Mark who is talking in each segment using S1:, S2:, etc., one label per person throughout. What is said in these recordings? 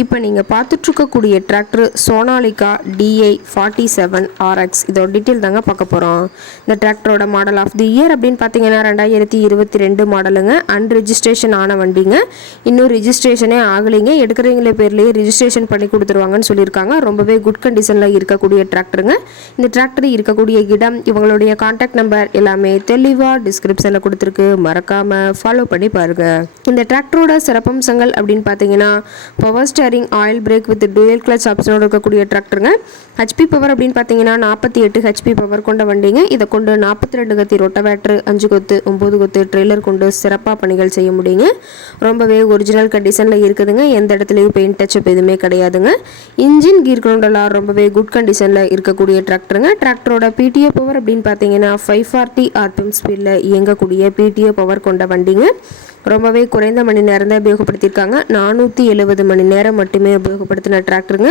S1: இப்போ நீங்கள் பார்த்துட்ருக்கக்கூடிய tractor Sonalika DI forty seven RX இதோட டீட்டெயில் தாங்க பார்க்க போகிறோம் இந்த டிராக்டரோட மாடல் ஆஃப் தி இயர் அப்படின்னு பார்த்தீங்கன்னா ரெண்டாயிரத்தி இருபத்தி ரெண்டு மாடலுங்க அன்ரிஜிஸ்ட்ரேஷன் ஆன வண்டிங்க. இன்னும் ரிஜிஸ்ட்ரேஷனே ஆகலைங்க. எடுக்கிறவங்கள பேர்லேயே ரிஜிஸ்ட்ரேஷன் பண்ணி கொடுத்துருவாங்கன்னு சொல்லியிருக்காங்க. ரொம்பவே குட் கண்டிஷனில் இருக்கக்கூடிய டிராக்டருங்க இந்த டிராக்டர் இருக்கக்கூடிய இடம் இவங்களுடைய காண்டாக்ட் நம்பர் எல்லாமே தெளிவாக டிஸ்கிரிப்ஷனில் கொடுத்துருக்கு. மறக்காமல் ஃபாலோ பண்ணி பாருங்கள் இந்த டிராக்டரோட சிறப்பம்சங்கள் அப்படின்னு பார்த்தீங்கன்னா power steering oil brake with dual clutch ஆப்ஷனோட இருக்கக்கூடிய டிராக்டருங்க ஹெச்பி பவர் அப்படின்னு பார்த்தீங்கன்னா நாற்பத்தி எட்டு ஹெச்பி பவர் கொண்ட வண்டிங்க. இதை கொண்டு நாற்பத்தி ரெண்டு கத்தி ரொட்டவேட்ரு அஞ்சு கொத்து ஒம்பது கொத்து ட்ரெய்லர் கொண்டு சிறப்பாக பணிகள் செய்ய முடியுங்க. ரொம்பவே ஒரிஜினல் கண்டிஷனில் இருக்குதுங்க. எந்த இடத்துலையும் பெயிண்ட் டச்சப் எதுவுமே கிடையாதுங்க. இன்ஜின் கீர் கிரவுண்டெல்லாம் ரொம்பவே குட் கண்டிஷனில் இருக்கக்கூடிய டிராக்டருங்க டிராக்டரோட பிடிஓ பவர் அப்படின்னு பார்த்தீங்கன்னா ஃபைவ் ஃபார்ட்டி ஆர்பிஎம் ஸ்பீடில் இயங்கக்கூடிய பிடிஓ பவர் கொண்ட வண்டிங்க. ரொம்பவே குறைந்த மணி நேரம் தான் உபயோகப்படுத்தியிருக்காங்க. நானூற்றி எழுபது மணி நேரம் மட்டுமே உபயோகப்படுத்தின டிராக்டருங்க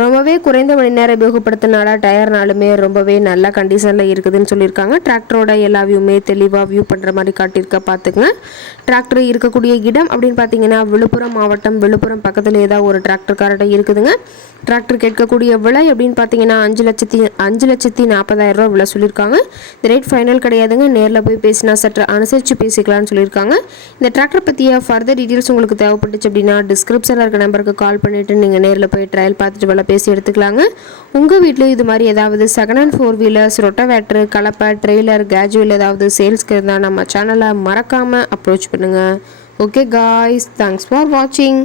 S1: ரொம்பவே குறைந்த மணி நேரம் உபயோகப்படுத்தினால டயர்னாலுமே ரொம்பவே நல்ல கண்டிஷனில் இருக்குதுன்னு சொல்லியிருக்காங்க. டிராக்டரோட எல்லா வியூமே தெளிவாக வியூ பண்ணுற மாதிரி காட்டியிருக்க பார்த்துக்குங்க டிராக்டர் இருக்கக்கூடிய இடம் அப்படின்னு பார்த்தீங்கன்னா விழுப்புரம் மாவட்டம் விழுப்புரம் பக்கத்தில் ஏதாவது ஒரு டிராக்டர் கார்டை இருக்குதுங்க. டிராக்டர் கேட்கக்கூடிய விலை அப்படின்னு பார்த்தீங்கன்னா அஞ்சு லட்சத்தி அஞ்சு லட்சத்தி நாற்பதாயிரம் ரூபா விலை சொல்லியிருக்காங்க. இந்த ரேட் ஃபைனல் கிடையாதுங்க. நேரில் போய் பேசினா சற்று அனுசரித்து பேசிக்கலாம்னு சொல்லியிருக்காங்க. இந்த டிராக்டர் பற்றிய ஃபர்தர் டீட்டெயில்ஸ் உங்களுக்கு தேவைப்பட்டுச்சு அப்படின்னா டிஸ்கிரிப்ஷனில் இருக்க நம்பருக்கு கால் பண்ணிவிட்டு நீங்கள் நேரில் போய் ட்ரையல் பார்த்துட்டு வேலை பேசி எடுத்துக்கலாங்க. உங்கள் வீட்டில் இது மாதிரி ஏதாவது second hand four wheelers rotavator கலப்பை ட்ரெய்லர் கேஜுவல் ஏதாவது சேல்ஸ்க்கு இருந்தால் நம்ம சேனலை மறக்காமல் அப்ரோச் பண்ணுங்கள் ஓகே காய்ஸ் தேங்க்ஸ் ஃபார் வாட்சிங்